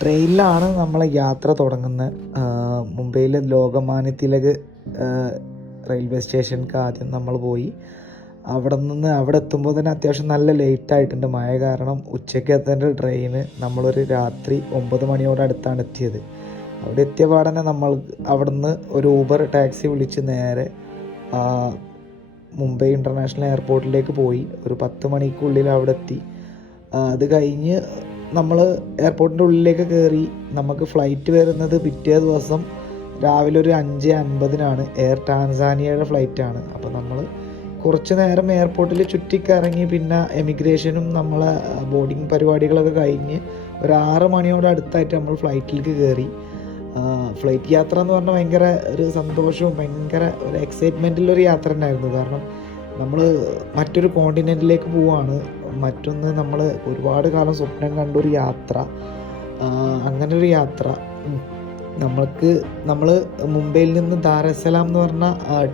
ട്രെയിനിലാണ് നമ്മൾ യാത്ര തുടങ്ങുന്നത്. മുംബൈയിലെ ലോകമാന്യ തിലക് റെയിൽവേ സ്റ്റേഷനിലേക്ക് ആദ്യം നമ്മൾ പോയി. അവിടെ എത്തുമ്പോൾ തന്നെ അത്യാവശ്യം നല്ല ലേറ്റ് ആയിട്ടുണ്ട്. മഴ കാരണം ഉച്ചയ്ക്ക് എത്തേണ്ട ട്രെയിന് നമ്മളൊരു രാത്രി 9 മണിയോടടുത്താണ് എത്തിയത്. അവിടെ എത്തിയ പാടന്നെ നമ്മൾ അവിടുന്ന് ഒരു ഊബർ ടാക്സി വിളിച്ച് നേരെ മുംബൈ ഇൻ്റർനാഷണൽ എയർപോർട്ടിലേക്ക് പോയി. ഒരു 10 മണിക്കുള്ളിൽ അവിടെ എത്തി. അത് കഴിഞ്ഞ് നമ്മൾ എയർപോർട്ടിൻ്റെ ഉള്ളിലേക്ക് കയറി. നമുക്ക് ഫ്ലൈറ്റ് വരുന്നത് പിറ്റേ ദിവസം രാവിലെ ഒരു 5:50 എയർ ടാൻസാനിയയുടെ ഫ്ലൈറ്റാണ്. അപ്പോൾ നമ്മൾ കുറച്ച് നേരം എയർപോർട്ടിൽ ചുറ്റിക്കറങ്ങി പിന്നെ എമിഗ്രേഷനും നമ്മളെ ബോർഡിങ് പരിപാടികളൊക്കെ കഴിഞ്ഞ് ഒരു 6 മണിയോടടുത്തായിട്ട് നമ്മൾ ഫ്ലൈറ്റിലേക്ക് കയറി. ഫ്ലൈറ്റ് യാത്ര എന്ന് പറഞ്ഞാൽ ഭയങ്കര ഒരു സന്തോഷവും ഭയങ്കര ഒരു എക്സൈറ്റ്മെൻറ്റിലൊരു യാത്ര ഉണ്ടായിരുന്നു. കാരണം നമ്മൾ മറ്റൊരു കോണ്ടിനെൻറ്റിലേക്ക് പോവുകയാണ്. മറ്റൊന്ന് നമ്മൾ ഒരുപാട് കാലം സ്വപ്നം കണ്ടൊരു യാത്ര. അങ്ങനെ ഒരു യാത്ര നമ്മൾ മുംബൈയിൽ നിന്ന് ദാരസലാം എന്ന് പറഞ്ഞ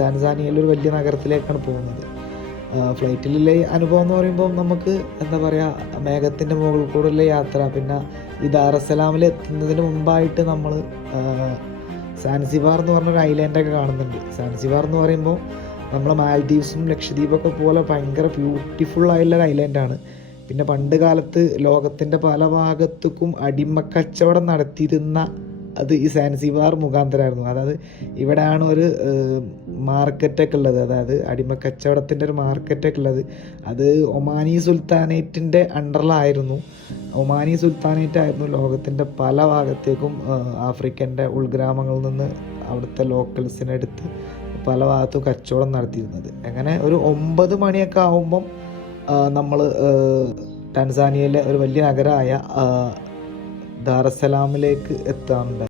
ടാൻസാനിയയിലെ ഒരു വലിയ നഗരത്തിലേക്കാണ് പോകുന്നത്. ഫ്ലൈറ്റിലെ അനുഭവം എന്ന് പറയുമ്പോൾ നമുക്ക് എന്താ പറയുക, മേഘത്തിൻ്റെ മുകളിൽ കൂടെയുള്ള യാത്ര. പിന്നെ ഈ ദാരസലാമിൽ എത്തുന്നതിന് മുമ്പായിട്ട് നമ്മൾ സാൻസിബാർ എന്ന് പറഞ്ഞൊരു ഐലാൻഡൊക്കെ കാണുന്നുണ്ട്. സാൻസിബാർ എന്ന് പറയുമ്പോൾ നമ്മളെ മാൽദീവ്സും ലക്ഷദ്വീപൊക്കെ പോലെ ഭയങ്കര ബ്യൂട്ടിഫുള്ളായിട്ടുള്ളൊരു ഐലാൻഡാണ്. പിന്നെ പണ്ട് കാലത്ത് ലോകത്തിൻ്റെ പല ഭാഗത്തേക്കും അടിമക്കച്ചവടം നടത്തിയിരുന്ന അത് ഈ സാൻസിബാർ മുഖാന്തരമായിരുന്നു. അതായത് ഇവിടെയാണ് ഒരു മാർക്കറ്റൊക്കെ ഉള്ളത്, അതായത് അടിമക്കച്ചവടത്തിൻ്റെ ഒരു മാർക്കറ്റൊക്കെ ഉള്ളത്. അത് ഒമാനി സുൽത്താനേറ്റിൻ്റെ അണ്ടറിലായിരുന്നു. ഒമാനി സുൽത്താനേറ്റ് ആയിരുന്നു ലോകത്തിൻ്റെ പല ഭാഗത്തേക്കും ആഫ്രിക്കൻ്റെ ഉൾഗ്രാമങ്ങളിൽ നിന്ന് അവിടുത്തെ ലോക്കൽസിനെടുത്ത് പല ഭാഗത്തും കച്ചവടം നടത്തിയിരുന്നത്. അങ്ങനെ ഒരു 9 മണിയൊക്കെ ആകുമ്പം നമ്മൾ ടാൻസാനിയയിലെ ഒരു വലിയ നഗരമായ ദാരസലാമിലേക്ക് എത്താറുണ്ട്.